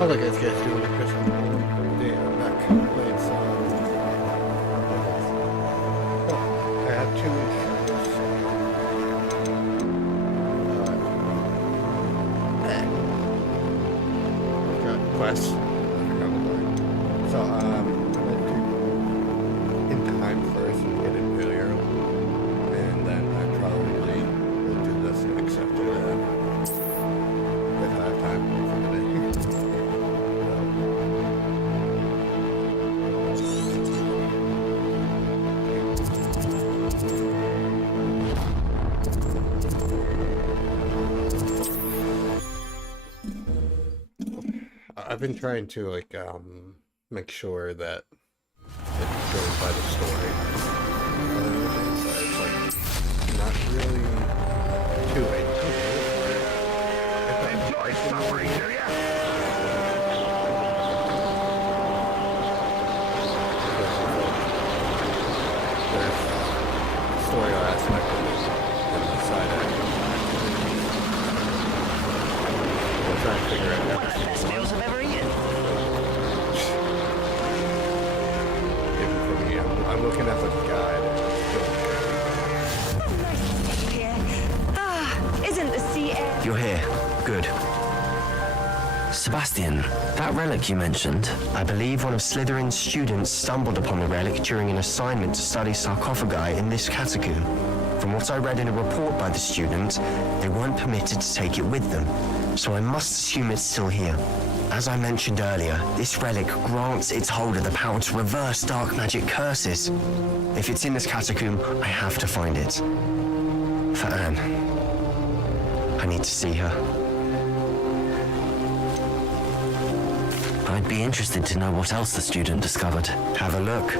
How's it guys doing? Christian day I'm back playing some. Well, I have two shows. Got quests. I forgot what they're. So I'm gonna do in time first and get it really early, and then I probably will do this except for that if I have time for the day. I've been trying to make sure that it goes by the story. So it's like not really too late. Enjoy suffering, do ya? There's story aspect of this and the side act. I'm trying to figure it out. One of the best meals I've ever eaten. Even for me, I'm looking at the guide. Nice to see you here. Ah, isn't the sea air? You're here. Good. Sebastian, that relic you mentioned, I believe one of Slytherin's students stumbled upon the relic during an assignment to study sarcophagi in this catacomb. From what I read in a report by the student, they weren't permitted to take it with them, so I must assume it's still here. As I mentioned earlier, this relic grants its holder the power to reverse dark magic curses. If it's in this catacomb, I have to find it. For Anne. I need to see her. I'd be interested to know what else the student discovered. Have a look.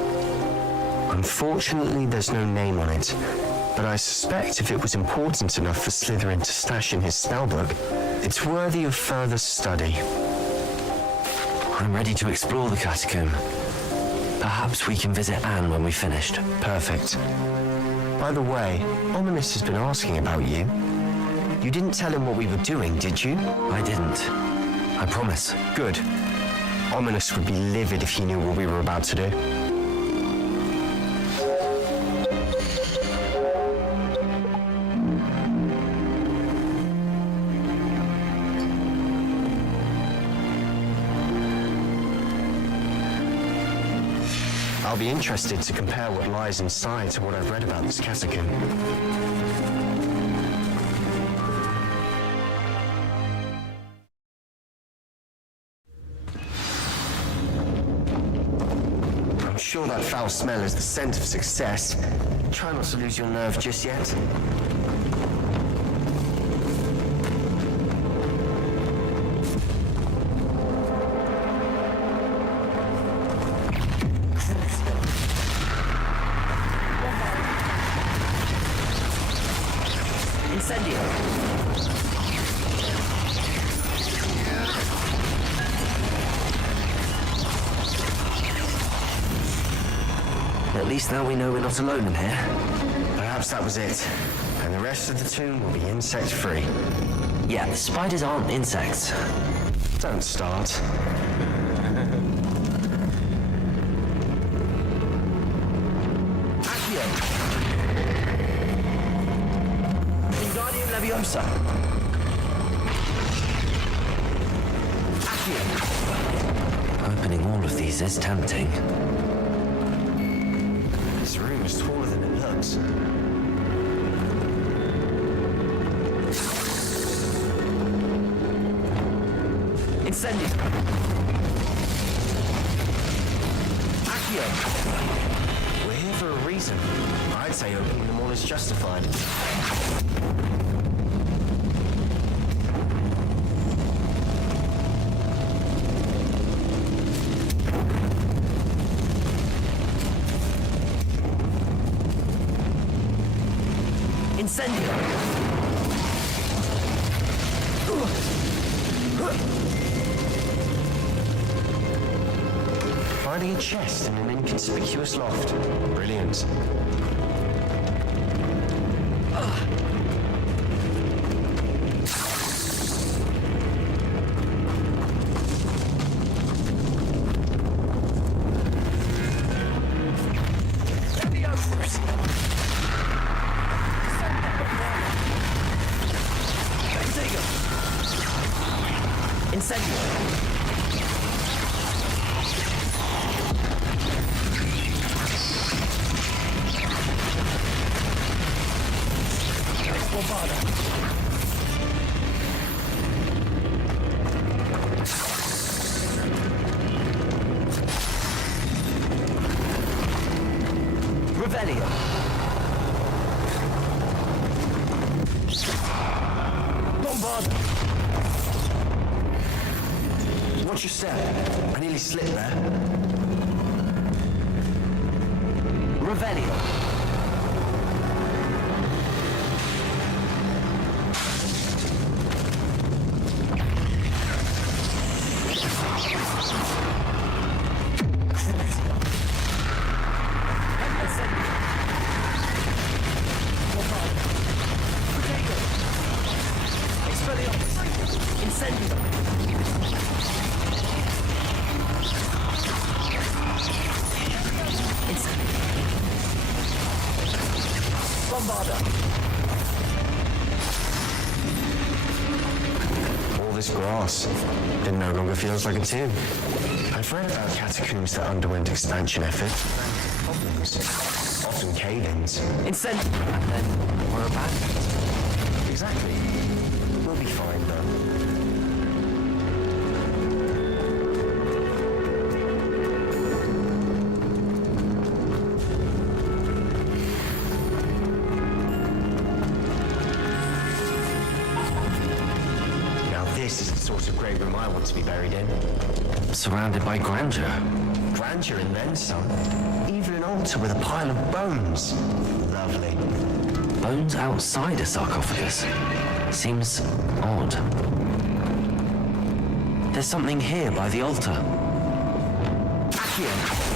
Unfortunately, there's no name on it, but I suspect if it was important enough for Slytherin to stash in his spellbook, it's worthy of further study. I'm ready to explore the catacomb. Perhaps we can visit Anne when we've finished. Perfect. By the way, Ominous has been asking about you. You didn't tell him what we were doing, did you? I didn't. I promise. Good. Ominous would be livid if he knew what we were about to do. I'll be interested to compare what lies inside to what I've read about this catacomb. I'm sure that foul smell is the scent of success. Try not to lose your nerve just yet. Incendio. At least now we know we're not alone in here. Perhaps that was it. And the rest of the tomb will be insect-free. Yeah, the spiders aren't insects. Don't start. Accio! Wingardium Leviosa! Accio! Opening all of these is tempting. This room is taller than it looks. Incendio! Accio! We're here for a reason. I'd say opening them all is justified. Incendio! Finding a chest in an inconspicuous loft. Brilliant. Protego! Incendio! Revelio. Bombard. Watch your step. I nearly slipped there. Revelio. All this grass, it no longer feels like a tomb. I've read about catacombs that underwent expansion efforts. Problems, often cave-ins. Incentive, and then we're abandoned. Exactly. We'll be fine though. This is the sort of great room I want to be buried in. Surrounded by grandeur. Grandeur and then some. Even an altar with a pile of bones. Lovely. Bones outside a sarcophagus? Seems odd. There's something here by the altar. Accio!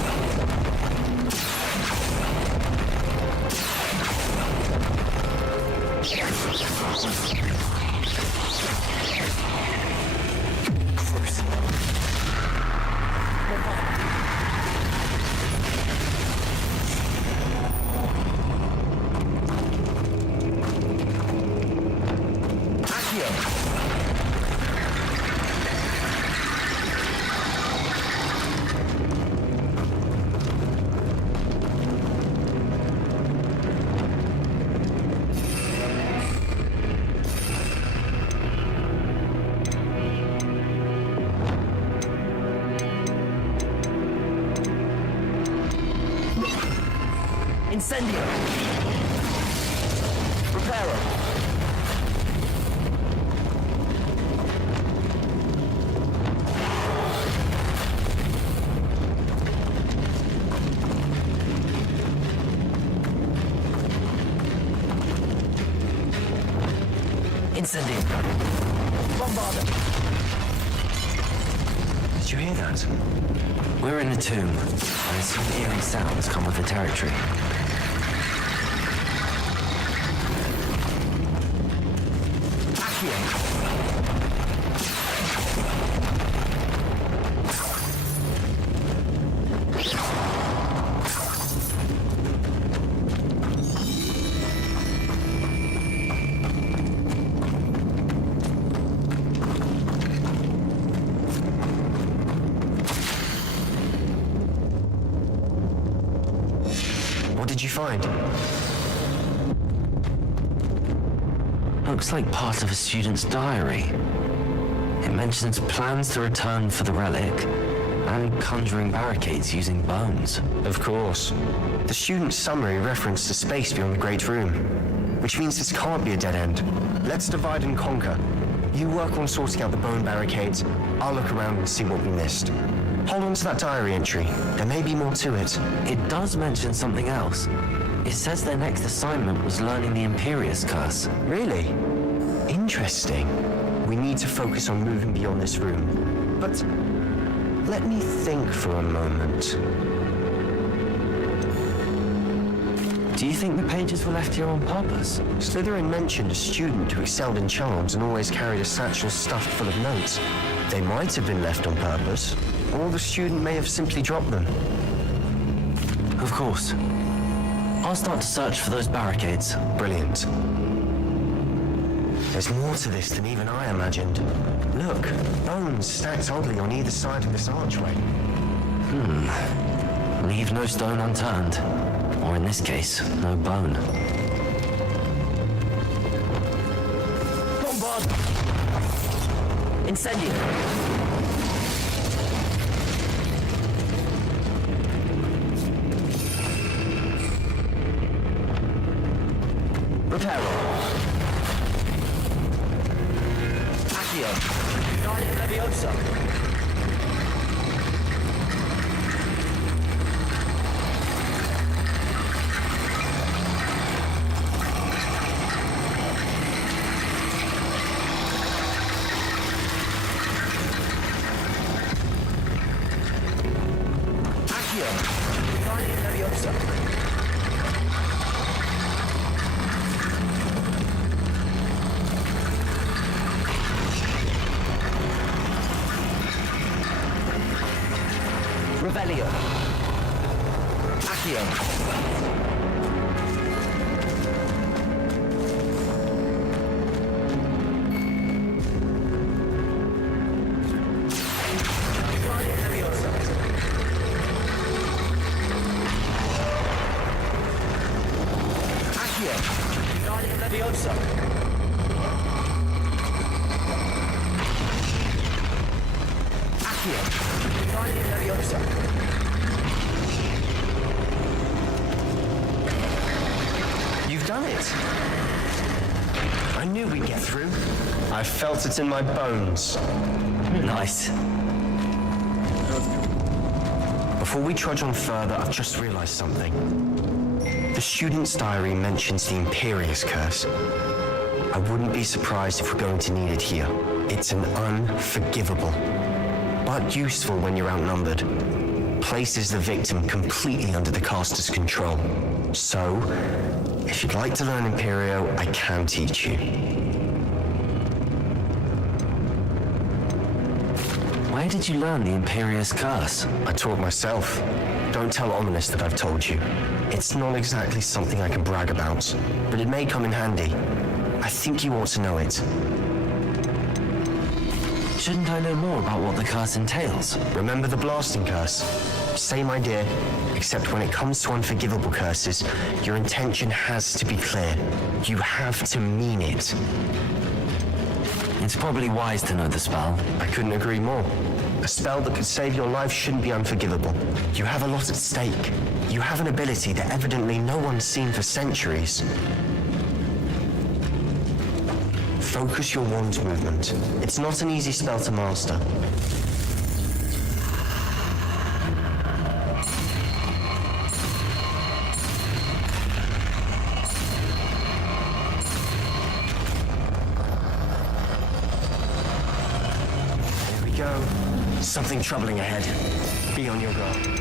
Incendio! Reparo! Incendio! Bombarda! Did you hear that? We're in a tomb, and some eerie sounds come with the territory. What did you find? Looks like part of a student's diary. It mentions plans to return for the relic and conjuring barricades using bones. Of course. The student's summary referenced a space beyond the Great Room, which means this can't be a dead end. Let's divide and conquer. You work on sorting out the bone barricades. I'll look around and see what we missed. Hold on to that diary entry. There may be more to it. It does mention something else. It says their next assignment was learning the Imperius Curse. Really? Interesting. We need to focus on moving beyond this room. But let me think for a moment. Do you think the pages were left here on purpose? Slytherin mentioned a student who excelled in charms and always carried a satchel stuffed full of notes. They might have been left on purpose, or the student may have simply dropped them. Of course. I'll start to search for those barricades. Brilliant. There's more to this than even I imagined. Look, bones stacked oddly on either side of this archway. Leave no stone unturned. Or in this case, no bone. Bombard! Incendio! Reparo! Accio! Guardian Leviosa! Revelio. Accio. Guardian Leviosa. Accio. Guardian Leviosa. Accio. Guardian Leviosa. You've done it! I knew we'd get through. I felt it in my bones. Nice. Before we trudge on further, I've just realized something. The student's diary mentions the Imperious Curse. I wouldn't be surprised if we're going to need it here. It's an unforgivable, but useful when you're outnumbered. Places the victim completely under the caster's control. So, if you'd like to learn Imperio, I can teach you. Where did you learn the Imperious Curse? I taught myself. Don't tell Ominous that I've told you. It's not exactly something I can brag about, but it may come in handy. I think you ought to know it. Shouldn't I know more about what the curse entails? Remember the blasting curse? Same idea, except when it comes to unforgivable curses, your intention has to be clear. You have to mean it. It's probably wise to know the spell. I couldn't agree more. A spell that could save your life shouldn't be unforgivable. You have a lot at stake. You have an ability that evidently no one's seen for centuries. Focus your wand movement. It's not an easy spell to master. Here we go. Something troubling ahead. Be on your guard.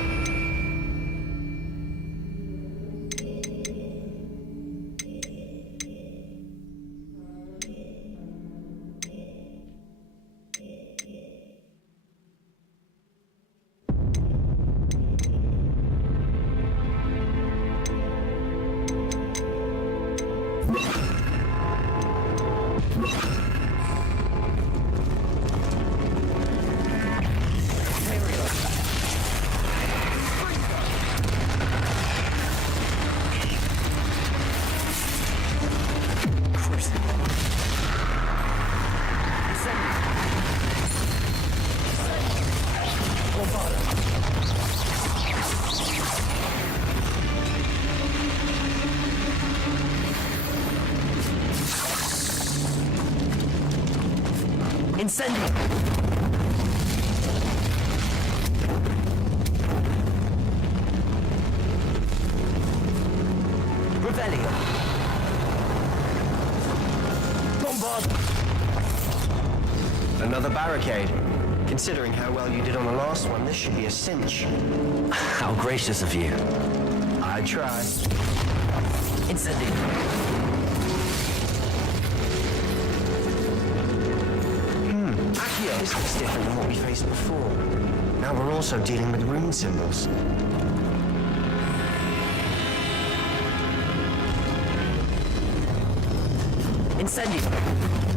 Incendio! Revelio! Bombard! Another barricade. Considering how well you did on the last one, this should be a cinch. How gracious of you. I try. Incendio! This looks different than what we faced before. Now we're also dealing with rune symbols. Incendio!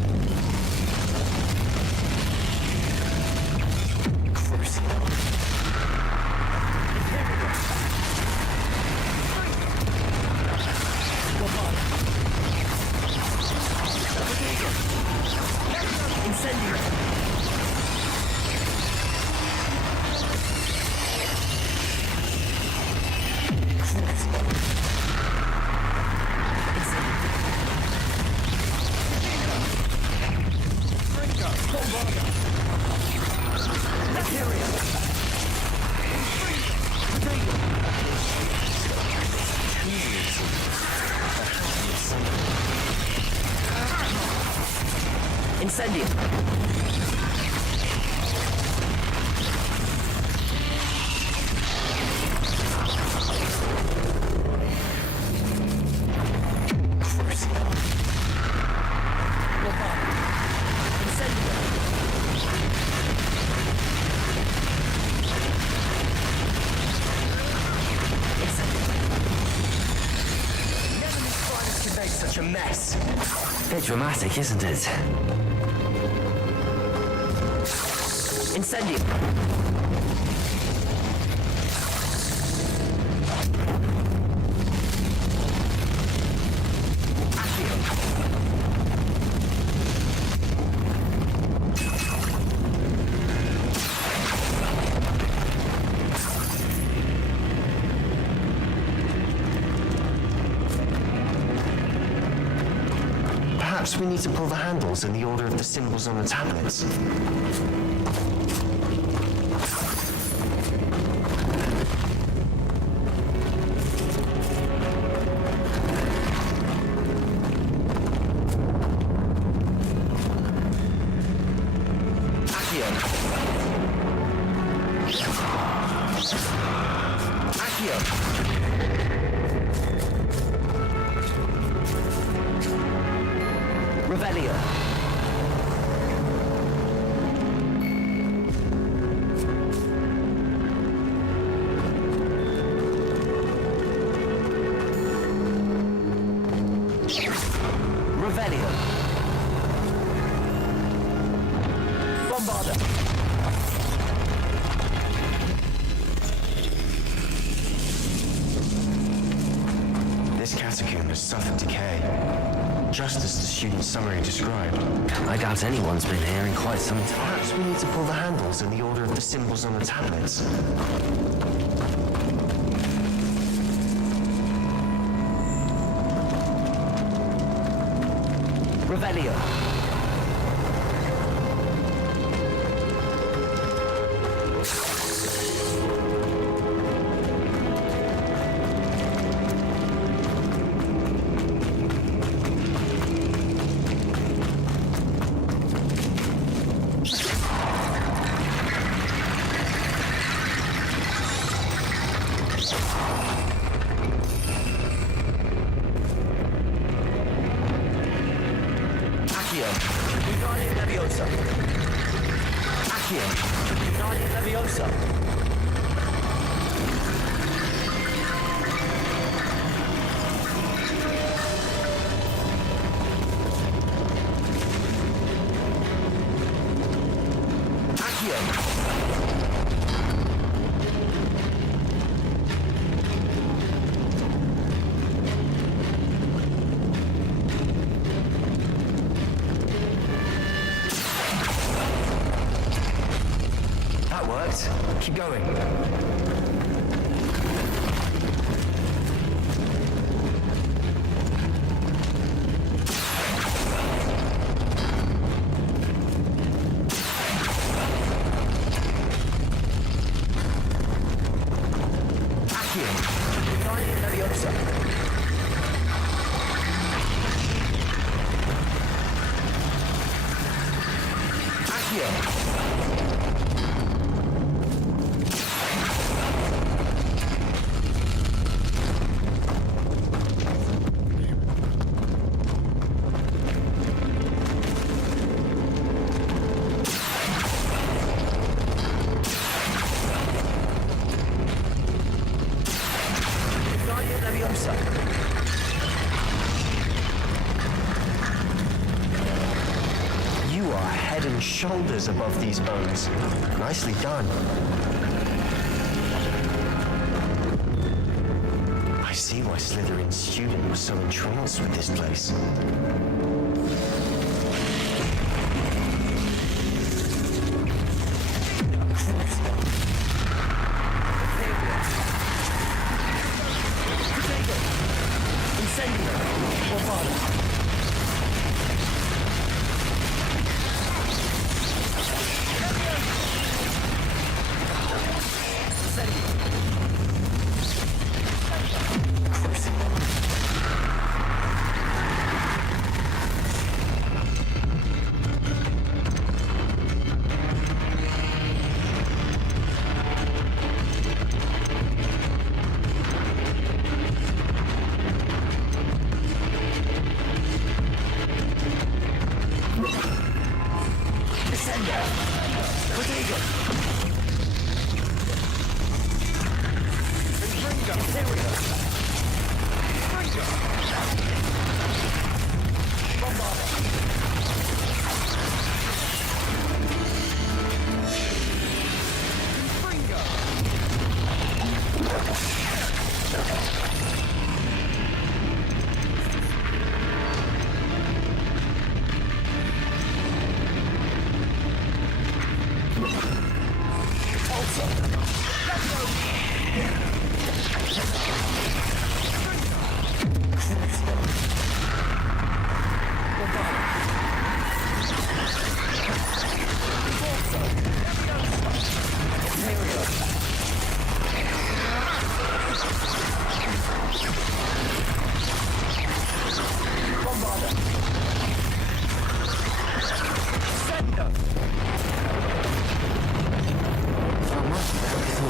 Incendio. Such a mess. Bit dramatic, isn't it? Incendio. Perhaps we need to pull the handles in the order of the symbols on the tablets. Revelio. Revelio. Bombarda. This catacomb has suffered decay, just as the student's summary described. I doubt anyone's been here in quite some time. Perhaps we need to pull the handles in the order of the symbols on the tablets. Revelio. Leviosa. Accio. Guardian Leviosa. Accio. Keep going. You are head and shoulders above these bones. Nicely done. I see why Slytherin's student was so entranced with this place.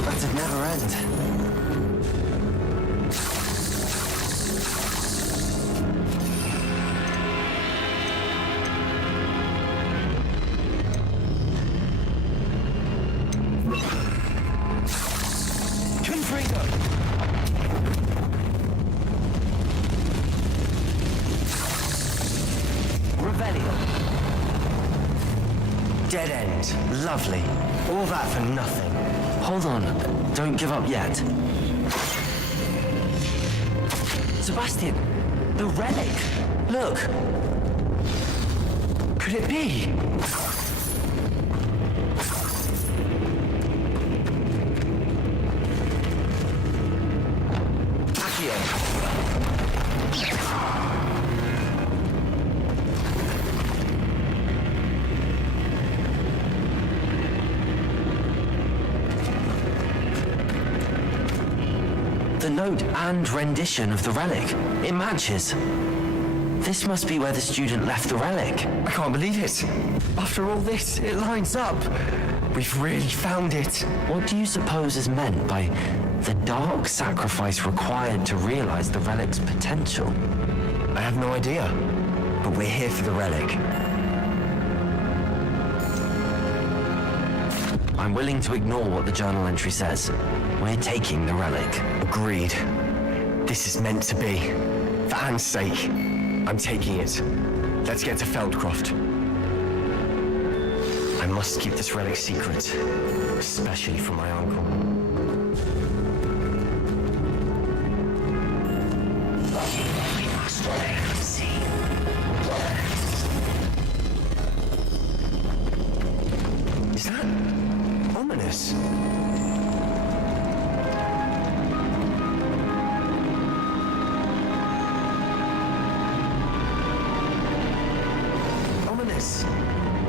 That'd never end. Dead end. Lovely. All that for nothing. Hold on. Don't give up yet. Sebastian! The relic! Look! Could it be? The note and rendition of the relic. It matches. This must be where the student left the relic. I can't believe it. After all this, it lines up. We've really found it. What do you suppose is meant by the dark sacrifice required to realize the relic's potential? I have no idea. But we're here for the relic. I'm willing to ignore what the journal entry says. We're taking the relic. Agreed. This is meant to be. For Anne's sake, I'm taking it. Let's get to Feldcroft. I must keep this relic secret, especially from my uncle. Is that ominous? Ominous.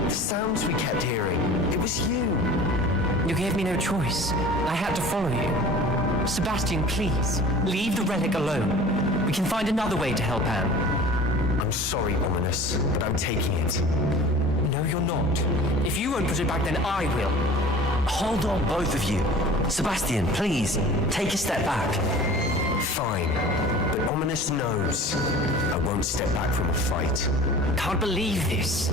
The sounds we kept hearing. It was you. You gave me no choice. I had to follow you. Sebastian, please, leave the relic alone. We can find another way to help Anne. I'm sorry, Ominous, but I'm taking it. No, you're not. If you won't put it back, then I will. Hold on, both of you. Sebastian, please, take a step back. Fine, but Ominous knows I won't step back from a fight. Can't believe this.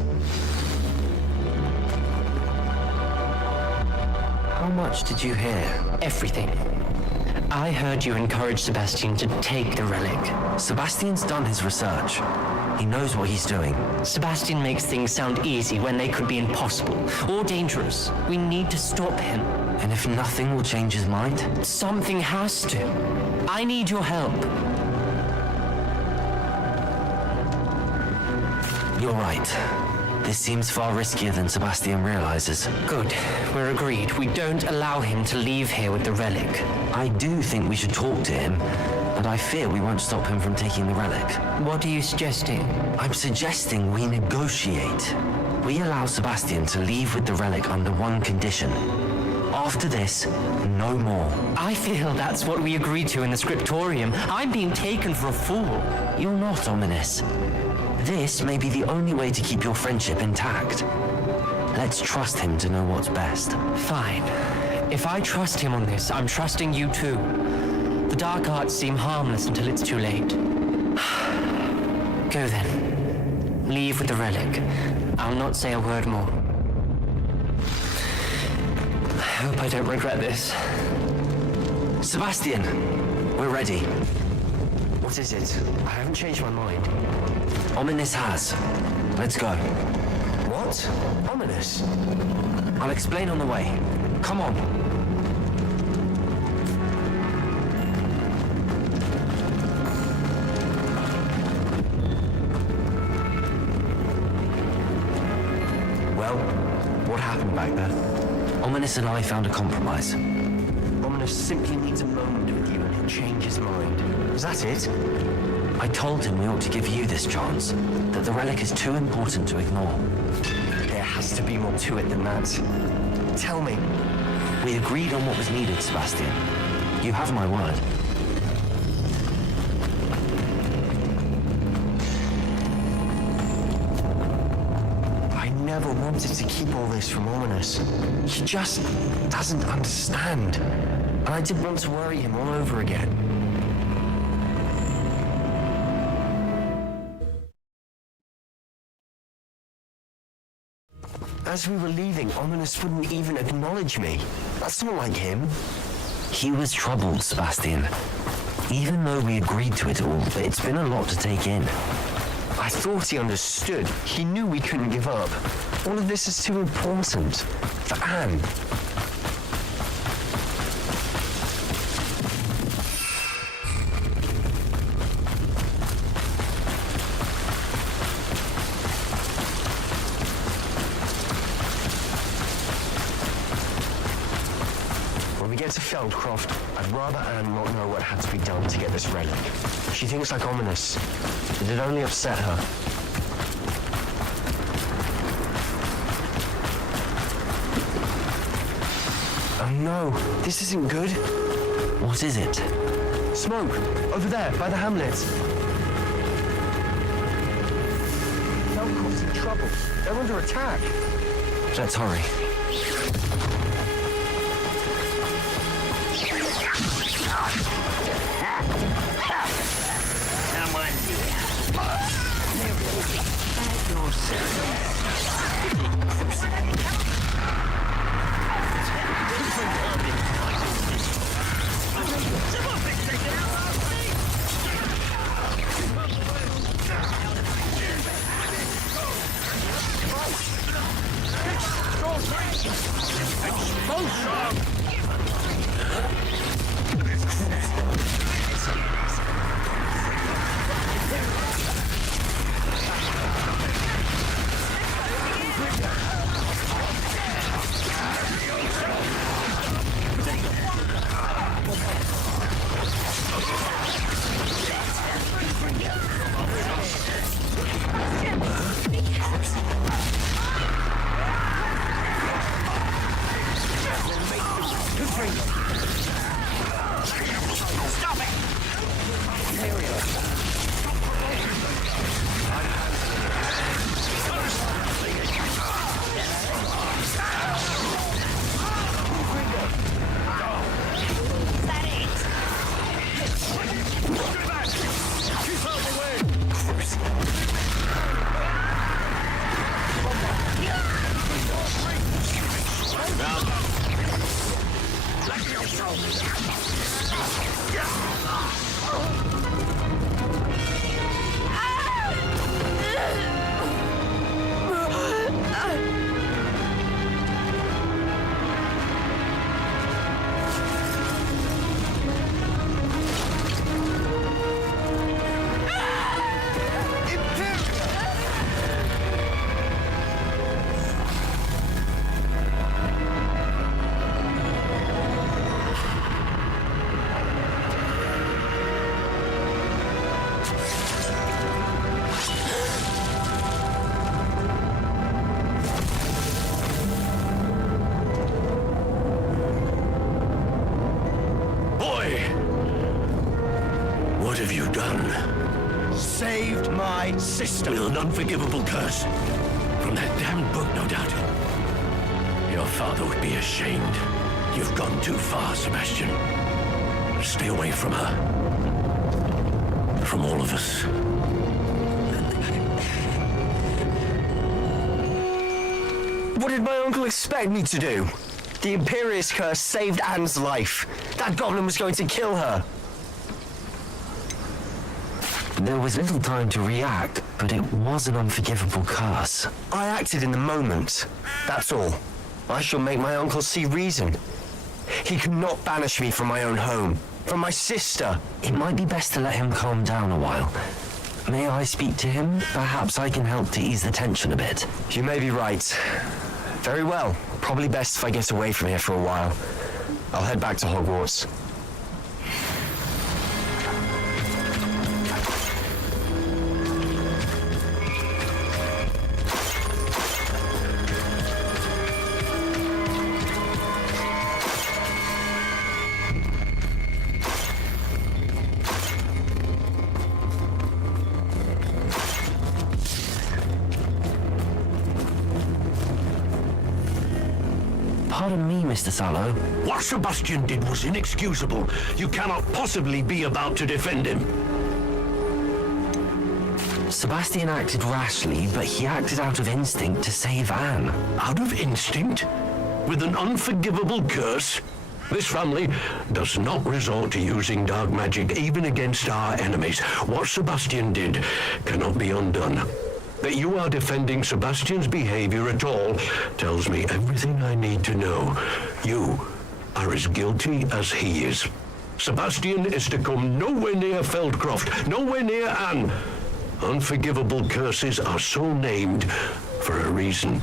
How much did you hear? Everything. I heard you encourage Sebastian to take the relic. Sebastian's done his research. He knows what he's doing. Sebastian makes things sound easy when they could be impossible or dangerous. We need to stop him. And if nothing will change his mind? Something has to. I need your help. You're right. This seems far riskier than Sebastian realizes. Good. We're agreed. We don't allow him to leave here with the relic. I do think we should talk to him, but I fear we won't stop him from taking the relic. What are you suggesting? I'm suggesting we negotiate. We allow Sebastian to leave with the relic under one condition. After this, no more. I feel that's what we agreed to in the scriptorium. I'm being taken for a fool. You're not, Ominous. This may be the only way to keep your friendship intact. Let's trust him to know what's best. Fine. If I trust him on this, I'm trusting you too. The dark arts seem harmless until it's too late. Go then. Leave with the relic. I'll not say a word more. I hope I don't regret this. Sebastian, we're ready. What is it? I haven't changed my mind. Ominous has. Let's go. What? Ominous? I'll explain on the way. Come on. Well, what happened back there? Ominous and I found a compromise. Ominous simply needs a moment with you and he'll change his mind. Is that it? I told him we ought to give you this chance, that the relic is too important to ignore. There has to be more to it than that. Tell me. We agreed on what was needed, Sebastian. You have my word. I never wanted to keep all this from Ominous. He just doesn't understand. And I didn't want to worry him all over again. As we were leaving, Ominous wouldn't even acknowledge me. That's not like him. He was troubled, Sebastian. Even though we agreed to it all, it's been a lot to take in. I thought he understood. He knew we couldn't give up. All of this is too important. For Anne. When we get to Feldcroft, I'd rather Anne not know what had to be done to get this relic. She thinks like Ominous. It'd only upset her. Oh no, this isn't good. What is it? Smoke! Over there, by the hamlet. Feldcroft's in trouble. They're under attack. Let's hurry. Come on, What have you done? Saved my sister. With an unforgivable curse. From that damned book, no doubt. Your father would be ashamed. You've gone too far, Sebastian. Stay away from her. From all of us. What did my uncle expect me to do? The Imperious curse saved Anne's life. That goblin was going to kill her. There was little time to react, but it was an unforgivable curse. I acted in the moment. That's all. I shall make my uncle see reason. He cannot banish me from my own home, from my sister. It might be best to let him calm down a while. May I speak to him? Perhaps I can help to ease the tension a bit. You may be right. Very well. Probably best if I get away from here for a while. I'll head back to Hogwarts. Pardon me, Mr. Sallow. What Sebastian did was inexcusable. You cannot possibly be about to defend him. Sebastian acted rashly, but he acted out of instinct to save Anne. Out of instinct? With an unforgivable curse? This family does not resort to using dark magic even against our enemies. What Sebastian did cannot be undone. That you are defending Sebastian's behavior at all tells me everything I need to know. You are as guilty as he is. Sebastian is to come nowhere near Feldcroft, nowhere near Anne. Unforgivable curses are so named for a reason.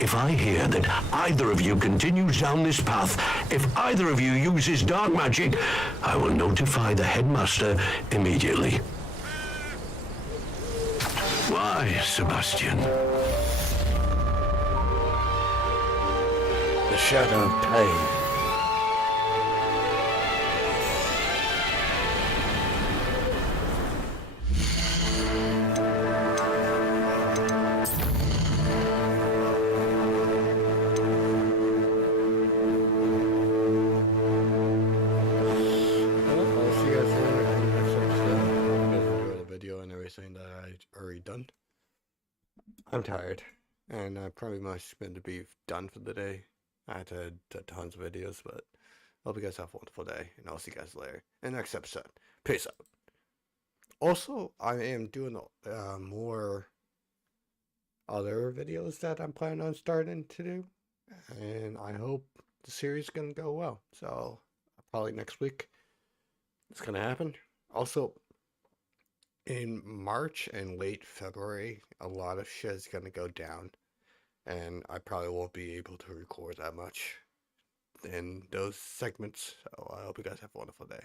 If I hear that either of you continues down this path, if either of you uses dark magic, I will notify the headmaster immediately. Why, Sebastian? The shadow of pain. Done. I'm tired, and I probably must meant to be done for the day. I had to do tons of videos, but I hope you guys have a wonderful day, and I'll see you guys later in the next episode. Peace out. Also, I am doing more other videos that I'm planning on starting to do, and I hope the series is gonna go well. So probably next week it's gonna happen. Also, in March and late February, a lot of shit is going to go down, and I probably won't be able to record that much in those segments, so I hope you guys have a wonderful day.